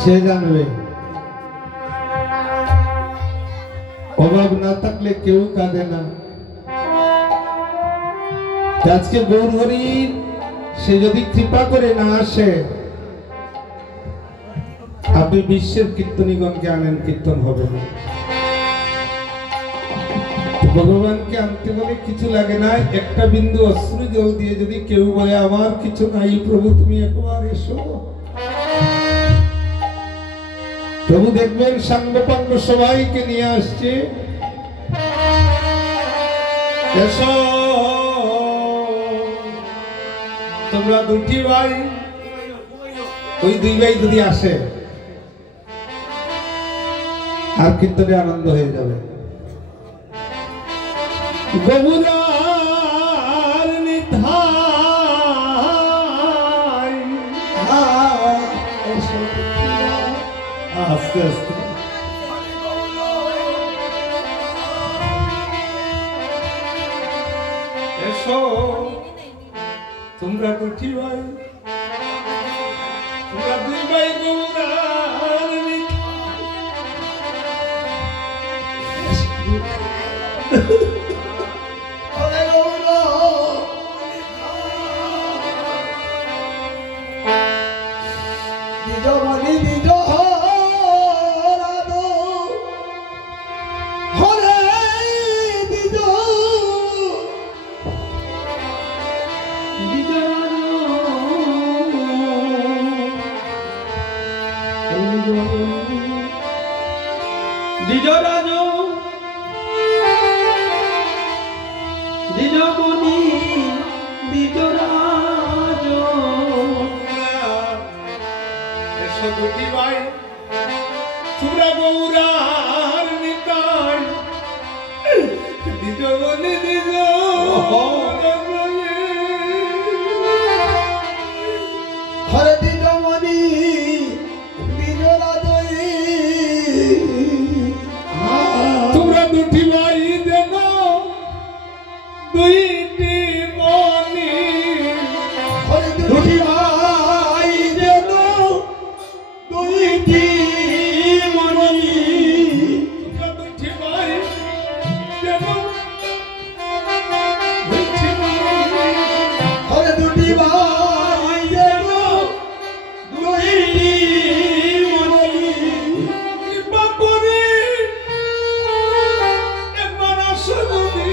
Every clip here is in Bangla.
সে জানবে অভাব না থাকলে কেউ কাঁদে না। আজকে গৌরহরি সে যদি কৃপা করে না আসে, আপনি বিশ্বের কীর্তনীগণকে আনেন, কীর্তন হবে না। ভগবানকে আনতে বলে কিছু লাগে না, একটা বিন্দু অশ্রু জল দিয়ে যদি কেউ বলে আমার কিছু নাই প্রভু তুমি একবার এসো, প্রভু দেখবেন সাঙ্গ পাঙ্গ সবাইকে নিয়ে আসছে, এসো তোমরা দুটি ভাই। ওই দুই ভাই যদি আসে আর কীর্তনে আনন্দ হয়ে যাবে। গৌরার নিধাই আস্তে আস্তে এসো তোমরা দুটি ভাই, তোমরা দুই ভাই গৌরার দুটি ভাই তোমরা গৌরার নিতাই, দ্বিজবনে দ্বিজ হরে দ্বিজমণি তোমরা দুটি ভাই যেন দুইটি মণি, দুটি ভাই যেন দুইটি মণি, দুটি ভাই যেন দুইটি মণি, হরে দুটি ভাই যেন দুইটি মণি, কৃপা করে একবার আসো যদি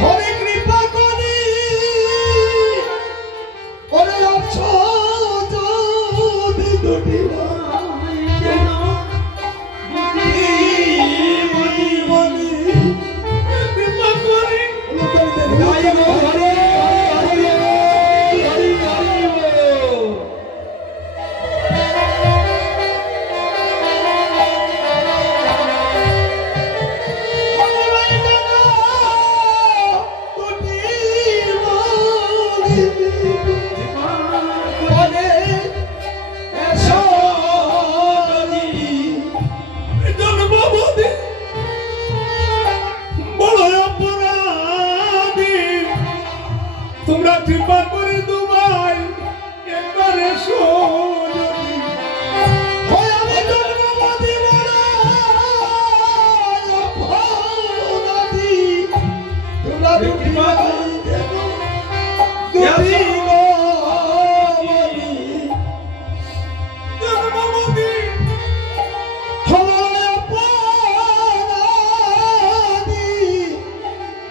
হরে কৃপা করি ওরে আছো যদি দুটি ভাই যেন দুটি মণি, কৃপা করি তোমরা কৃপা করে দুবাই একবার এসো যদি হয় আমি জন্মবাদী তোমরা কৃপা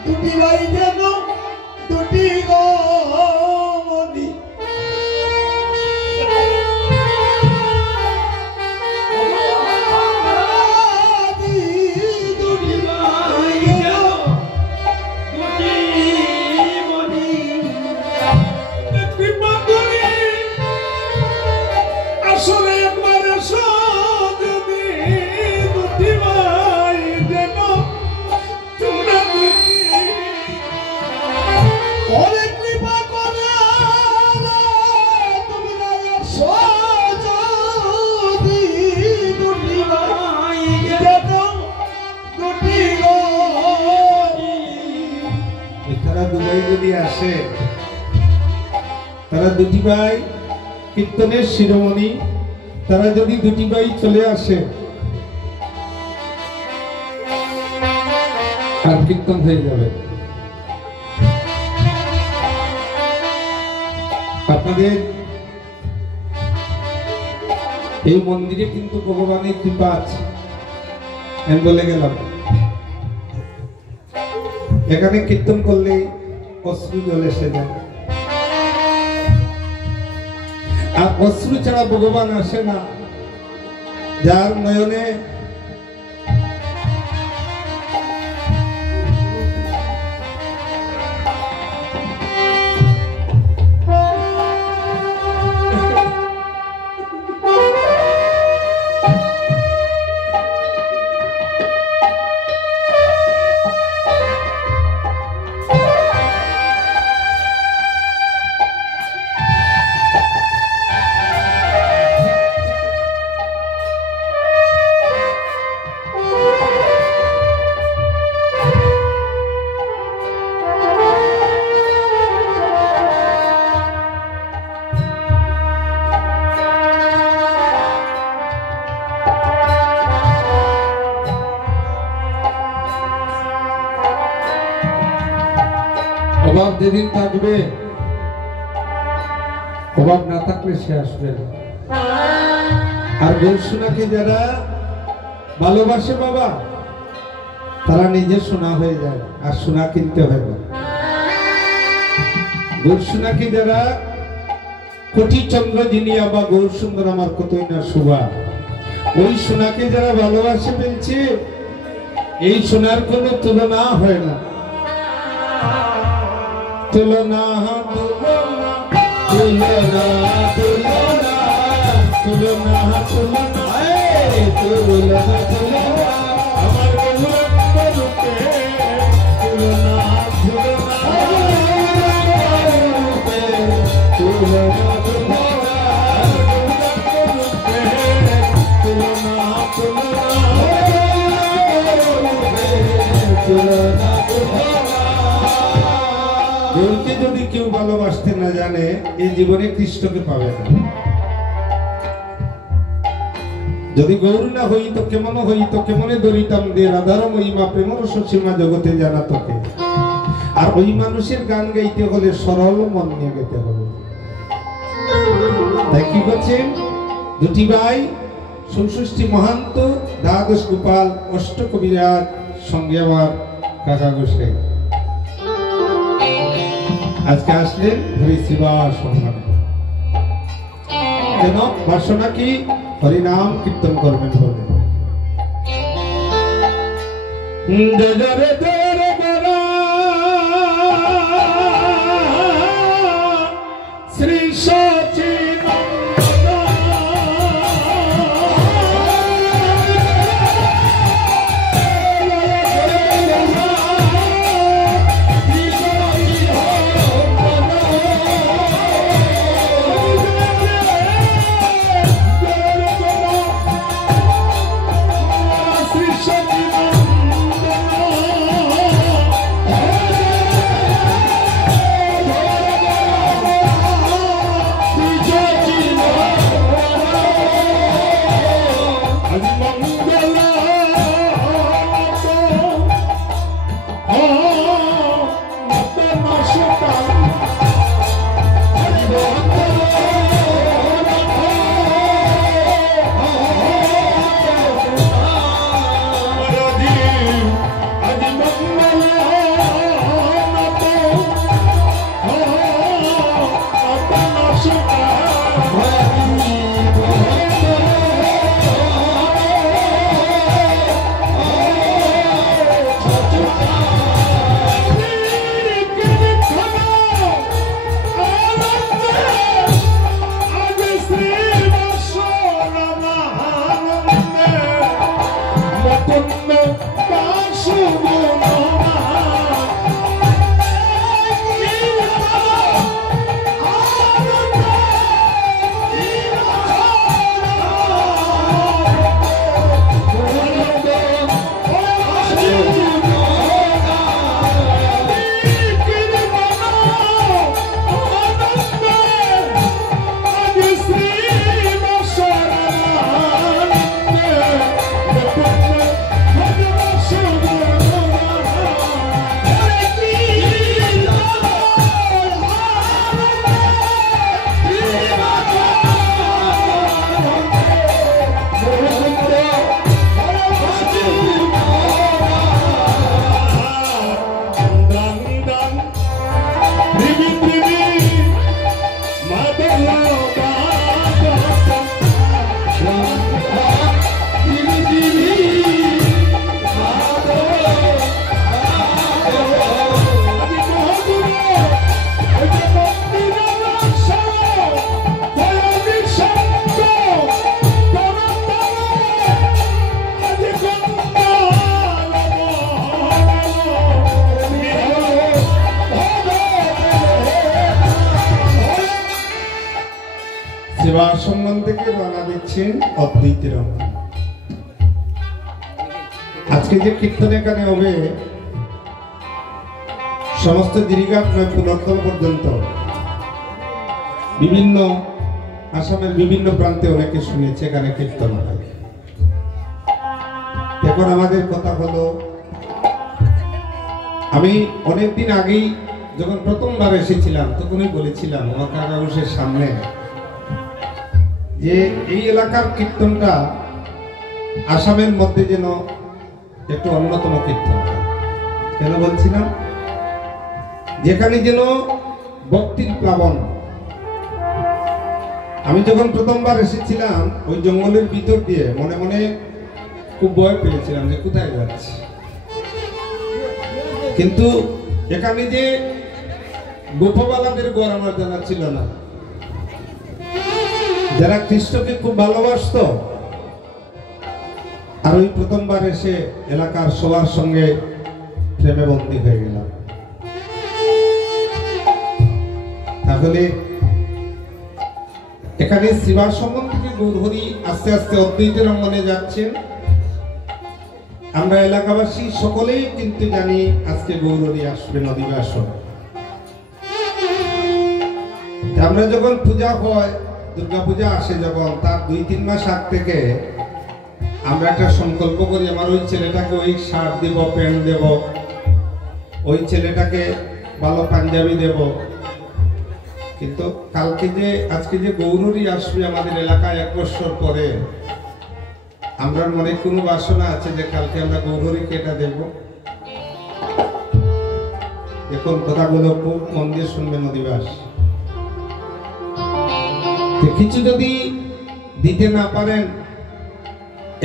দুটি ভাই যেন দুটি গমনি, দুটি ভাই যেন দুটি মণি, কৃপা করে আসলে একবার এসো যদি দুটি ভাই যেন তোমরা দুটি হরে কৃপা তারা দুবাই যদি আসে, তারা দুটি ভাই কীর্তনের শিরোমণি, তারা যদি দুটি ভাই চলে আসে আর কীর্তন হয়ে যাবে। আপনাদের এই মন্দিরে কিন্তু ভগবানের কৃপা আছে, আমি বলে গেলাম। এখানে কীর্তন করলে অশ্রু জল এসে যায়, আর অশ্রু ছাড়া ভগবান আসে না। যার নয়নে অভাব যেদিন থাকবে, অভাব না থাকলে সে আসবে না। আর গোল সোনাকে যারা ভালোবাসে বাবা, তারা নিজে সোনা হয়ে যায়, আর সোনা কিনতে হয় না। গোল সোনাকে যারা কোটি চন্দ্র জিনিয়া বা গৌর সুন্দর আমার কতই না শোভা, ওই সোনাকে যারা ভালোবাসে ফেলছে, এই সোনার কোনো তুলনা হয় না। তুলনা তুলনা তুলনা তুলনা তুলনা তুলনা তুলনা আমার বন্ধুকে তুলনা তুলনা তুলনা গৌরকে যদি কেউ ভালোবাসতে না জানে, এই জীবনে কৃষ্ণকে পাবে না। যদি গৌর না হইতো কেমন হইতো, কেমনে দরিতাম দে রাধার মহিমা প্রেমর সীমা জগতে জানা তোকে। আর ওই মানুষের গান গাইতে হলে সরল মন নিয়ে গাইতে হবে। তাই কি করছেন দুটি ভাই, ষষ্ঠী মহান্ত, দ্বাদশ গোপাল, অষ্ট কবিরাজ, সঙ্গে আবার কাকা গোসাই আজকে আসলেন হরি সেবা সম্মানে। কেন? বাসনা কি? হরিনাম কীর্তন করবেন বলে। শ্রী সেবা সম্মান থেকে রওনা দিচ্ছেন অদ্বৈতের রঙ। আজকে যে কীর্তন এখানে হবে সমস্ত দীর্ঘাট নয় পুনর্তন পর্যন্ত বিভিন্ন আসামের বিভিন্ন প্রান্তে অনেকে শুনেছে এখানে কীর্তন হয়। এখন আমাদের কথা হলো, আমি অনেকদিন আগেই যখন প্রথমবার এসেছিলাম তখনই বলেছিলাম আমার কাকাবাবুর সামনে যে এই এলাকার কীর্তনটা আসামের মধ্যে যেন একটু অন্যতম কীর্তন। কেন বলছিলাম? যেখানে যেন ভক্তির প্লাবন। আমি যখন প্রথমবার এসেছিলাম ওই জঙ্গলের ভিতর দিয়ে মনে মনে খুব ভয় পেয়েছিলাম যে কোথায় যাচ্ছি, কিন্তু এখানে যে গোপবালাদের গড় আমার জানা ছিল না, যারা কৃষ্ণকে খুব ভালোবাসত। আর ওই প্রথমবার এসে এলাকার সবার সঙ্গে প্রেমে বন্দী হয়ে গেলাম। তাহলে এখানে শিবার সম্বন্ধ থেকে গৌরহরি আস্তে আস্তে অদ্বৈতের অঙ্গনে যাচ্ছেন। আমরা এলাকাবাসী সকলেই কিন্তু জানি আজকে গৌরহরি আসবেন অধিবাসন। আমরা যখন পূজা হয়, দুর্গা পূজা আসে যখন, তার 2-3 মাস আগ থেকে আমরা একটা সংকল্প করি, আমার ওই ছেলেটাকে ওই শার্ট দেব, প্যান্ট দেব, ওই ছেলেটাকে ভালো পাঞ্জাবি দেব। কিন্তু কালকে যে আজকে যে গৌরহরি আসবে আমাদের এলাকায় 1 বছর পরে, আমরা মনে কোনো বাসনা আছে যে কালকে আমরা গৌরহরিকে এটা দেব। এখন কথাগুলো খুব মন দিয়ে শুনবেন অধিবাস। কিছু যদি দিতে না পারেন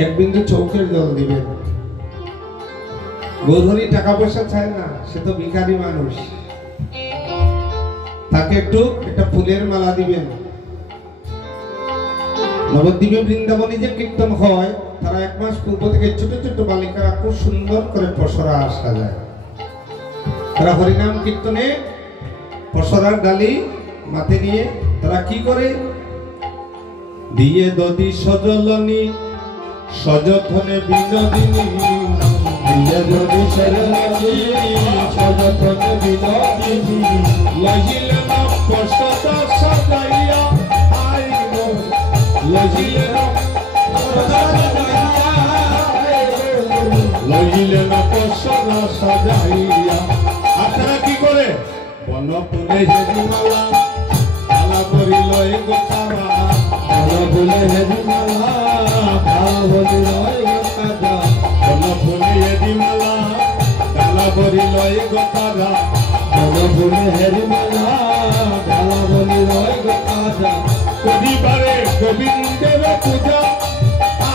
1 বিন্দু চোখের জল দিবেন। গৌরহরি টাকা পয়সা চায় না, সে তো ভিখারি মানুষ। তাকে একটা ফুলের মালা দিবেন। নবদ্বীপে বৃন্দাবনে যে কীর্তন হয়, তারা 1 মাস পূর্ব থেকে ছোট ছোট বালিকারা খুব সুন্দর করে পসরা সাজায়। তারা হরিনাম কীর্তনে পসরার ডালি মাথে নিয়ে তারা কি করে, দিয়ে দধি সজলনি সযত্নে বিনোদিনী, দিয়ে দধি সজলনি সযত্নে বিনোদিনী, লহিলে না পসরা সাজাইয়া আইব, লহিলে না লহিলে না পসরা সাজাইয়া। আপনারা কি করে, বনপুরে হেরি মালা মালা করিল এই গোছারা, বনফুলে হেরি মালা মালা করিল এই গোছারা, বনফুলে হেরি মালা মালা করিল এই গোছারা, বনফুলে হেরি মালা মালা করিল এই গোছারা। কদিবারে গোবিন্দের পূজা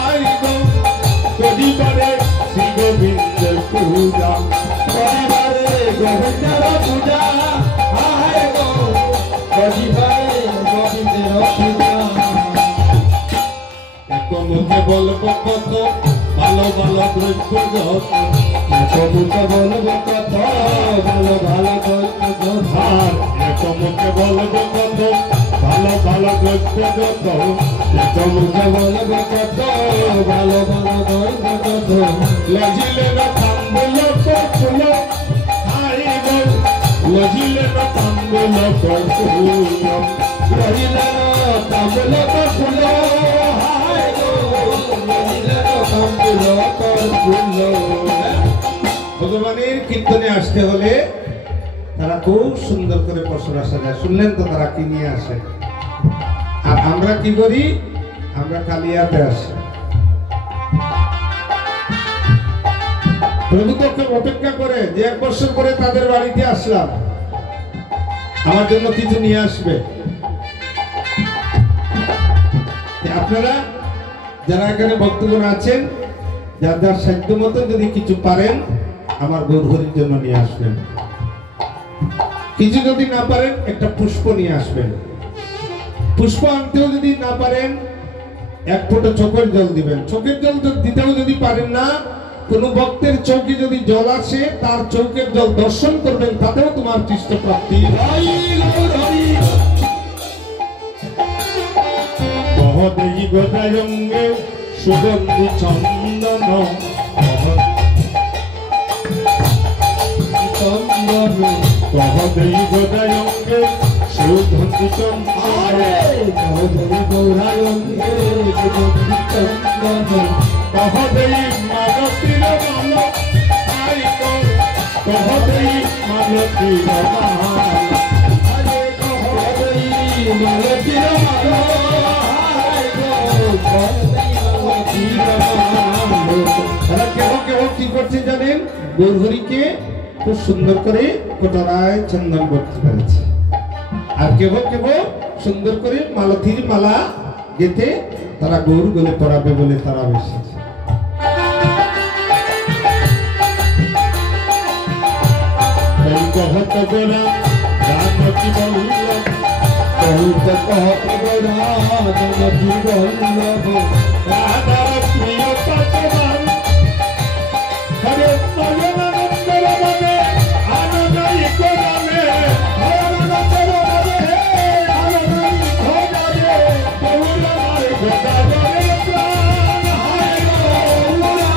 আইব, কদিবারে শ্রী গোবিন্দের পূজা, কদিবারে গোবিন্দের পূজা আইব, কদিবারে গোবিন্দের পূজা। এক মুখে বলবো কত ভালো ভালো দ্রব্য যত, এক মুখে বলবো কত ভালো ভালো দ্রব্য যত, এক মুখে বলবো কত ভালো ভালো দ্রব্য যত, এক মুখে বলবো কত ভালো ভালো দ্রব্য যত। লজিলে না তাম্বুল ফুল আইব, লজিলে না তাম্বুল ফুল, লজিলে না তাম্বুল ফুল আইব, লজিলে না তাম্বুল ফুল। ভগবানের কীর্তনে আসতে হলে তারা খুব সুন্দর করে পসরা সাজায়। শুনলেন তো তারা কি নিয়ে আসে। আর আমরা কি করি, আমরা খালি হাতে আসি। প্রভু তো খুব অপেক্ষা করে যে 1 বছর পরে তাদের বাড়িতে আসলাম, আমার জন্য কিছু নিয়ে আসবে। আপনারা যারা এখানে ভক্তগণ আছেন, যার যার সাধ্য মতো যদি কিছু পারেন আমার গৌরহরির জন্য নিয়ে আসবেন। কিছু যদি না পারেন একটা পুষ্প নিয়ে আসবেন। পুষ্প আনতেও যদি না পারেন এক ফোঁটা চোখের জল দিবেন। চোখের জল দিতেও যদি পারেন না, কোন ভক্তের চোখে যদি জল আসে তার চোখের জল দর্শন করবেন, তাতেও তোমার কৃষ্ণ প্রাপ্তি। বহদেই গোদায়ঙ্গে সুগন্ধি চন্দন বহদেই গোদায়ঙ্গে সুগন্ধি চন্দন বহদেই মালতীর মালা বহদেই মালতীর কি করছে জানেন? গৌরহরিকে খুব সুন্দর করে কোটরায় চন্দন করতে পেরেছে, আর কেহ কেহ সুন্দর করে মালতীর মালা গেতে তারা গৌর গলে পড়াবে বলে তারা এসেছে। কহত গোরা জানকী বল্লভ বহুত কহত গোরা জানকী বল্লভ রাধার প্রিয় পাশবান হরে পরমানন্দ রমণে আনন্দই কোরামে পরমানন্দ রমণে আনন্দই কোরামে গৌরমার গোদাবরে প্রাণ হায় গৌরা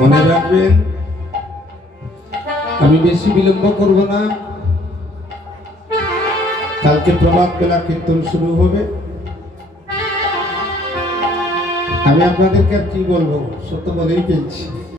মনে রাখবেন, আমি বেশি বিলম্ব করব না। কালকে প্রভাত বেলা কীর্তন শুরু হবে। আমি আপনাদেরকে আর কি বলবো, সত্য বলেই পেয়েছি।